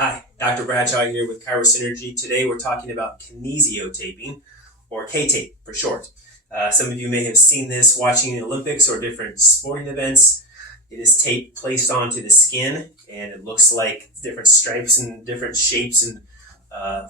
Hi, Dr. Bradshaw here with Chirocynergy. Today we're talking about kinesiotaping, or K-tape for short. Some of you may have seen this watching the Olympics or different sporting events. It is tape placed onto the skin, and it looks like different stripes and different shapes and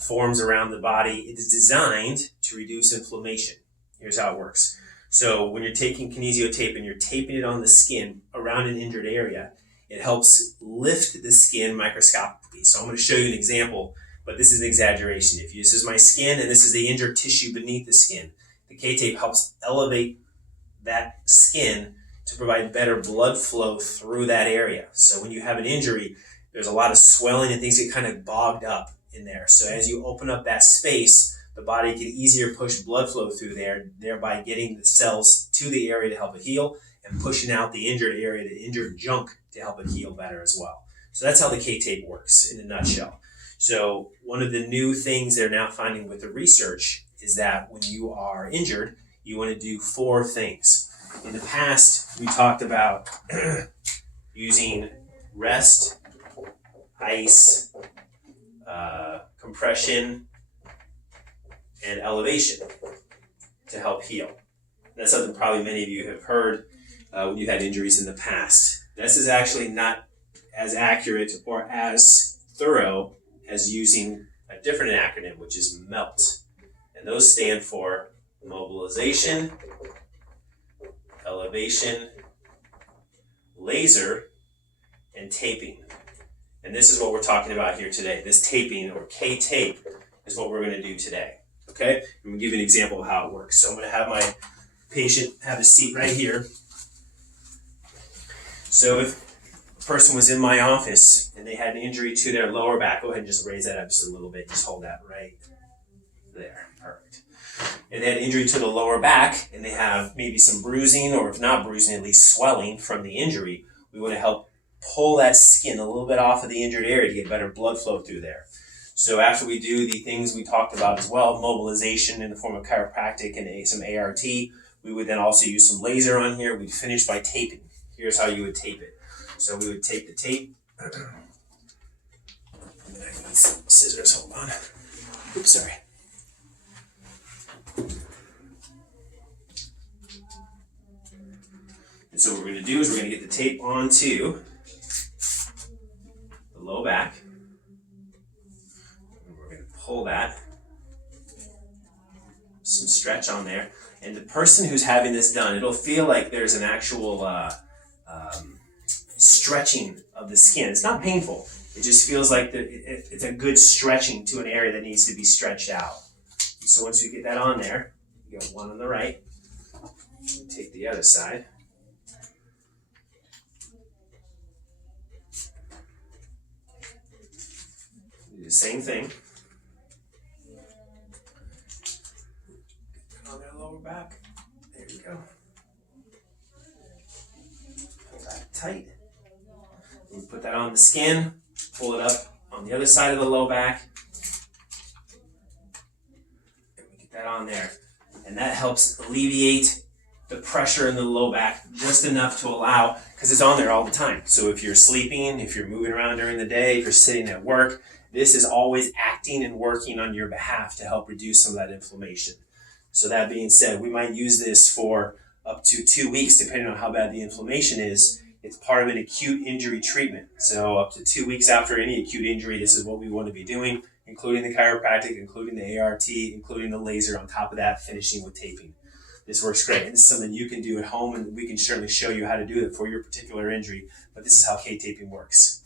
forms around the body. It is designed to reduce inflammation. Here's how it works. So when you're taking kinesiotape and you're taping it on the skin around an injured area, it helps lift the skin microscopically. So I'm going to show you an example, but this is an exaggeration. If this is my skin and this is the injured tissue beneath the skin, the K-tape helps elevate that skin to provide better blood flow through that area. So when you have an injury, there's a lot of swelling and things get kind of bogged up in there. So as you open up that space, the body can easier push blood flow through there, thereby getting the cells to the area to help it heal and pushing out the injured area, the injured junk, to help it heal better as well. So that's how the K-tape works in a nutshell. So one of the new things they're now finding with the research is that when you are injured, you want to do 4 things. In the past, we talked about using rest, ice, compression, and elevation to help heal. That's something probably many of you have heard when you've had injuries in the past. This is actually not as accurate or as thorough as using a different acronym, which is MELT. And those stand for mobilization, elevation, laser, and taping. And this is what we're talking about here today. This taping, or K-tape, is what we're going to do today. Okay? I'm going to give you an example of how it works. So I'm going to have my patient have a seat right here. So if a person was in my office and they had an injury to their lower back, go ahead and just raise that up just a little bit. Just hold that right there. Perfect. And they had an injury to the lower back and they have maybe some bruising, or if not bruising, at least swelling from the injury. We want to help pull that skin a little bit off of the injured area to get better blood flow through there. So after we do the things we talked about as well, mobilization in the form of chiropractic and some A.R.T, we would then also use some laser on here. We'd finish by taping. Here's how you would tape it. So we would tape the tape. I need some scissors, hold on. Oops, sorry. And so what we're going to do is we're going to get the tape onto the low back. And we're going to pull that. Some stretch on there. And the person who's having this done, it'll feel like there's an actual stretching of the skin. It's not painful. It just feels like it's a good stretching to an area that needs to be stretched out. So once we get that on there, you got one on the right. Take the other side. Do the same thing. Get that on their lower back. There you go. Pull that tight. We put that on the skin, pull it up on the other side of the low back, and we get that on there. And that helps alleviate the pressure in the low back just enough to allow, because it's on there all the time. So if you're sleeping, if you're moving around during the day, if you're sitting at work, this is always acting and working on your behalf to help reduce some of that inflammation. So that being said, we might use this for up to 2 weeks, depending on how bad the inflammation is. It's part of an acute injury treatment. So up to 2 weeks after any acute injury, this is what we want to be doing, including the chiropractic, including the A.R.T, including the laser on top of that, finishing with taping. This works great. And this is something you can do at home, and we can certainly show you how to do it for your particular injury. But this is how K-taping works.